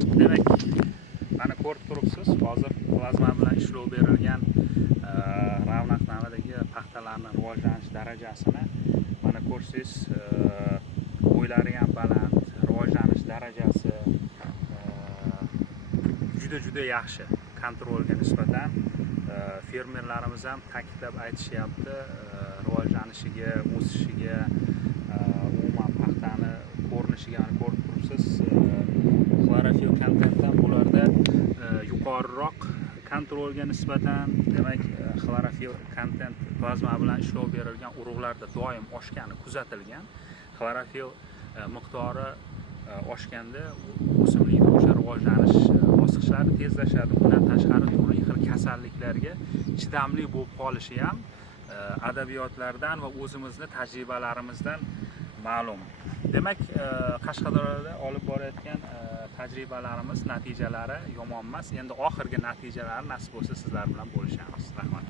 Demak, mana ko'rib turibsiz, hozir plazma bilan ishlov berilgan ravnaqnamadagi paxtalarning rivojlanish darajasini mana ko'rsangiz, bo'ylari ham baland, rivojlanish darajasi juda yaxshi. Kontrolga nisbatan fermerlarimiz ham ta'kidlab aytishyapti, rivojlanishiga, o'sishiga, umuman paxtani ko'rinishiga ko'rib turibsiz. Xlorofil kontentdan bularda yuqoriroq kontrolga nisbatan, demak, xlorofil kontent plazma bilan ishlov berilgan urug'larda doim oshgani kuzatilgan. Xlorofil miqdori oshganda o'simlikning o'sha rivojlanish bosqichlari tezlashadi. Bundan tashqari turli xil kasalliklarga chidamli bo'lib qolishi ham adabiyotlardan va o'zimizni tajribalarimizdan ma'lum. Demak, Qashqadaryoda olib borayotgan tajribalarimiz natijalari yomon emas. Endi oxirgi natijalari nasib bo'lsa sizlar bilan bo'lishamiz. Rahmat.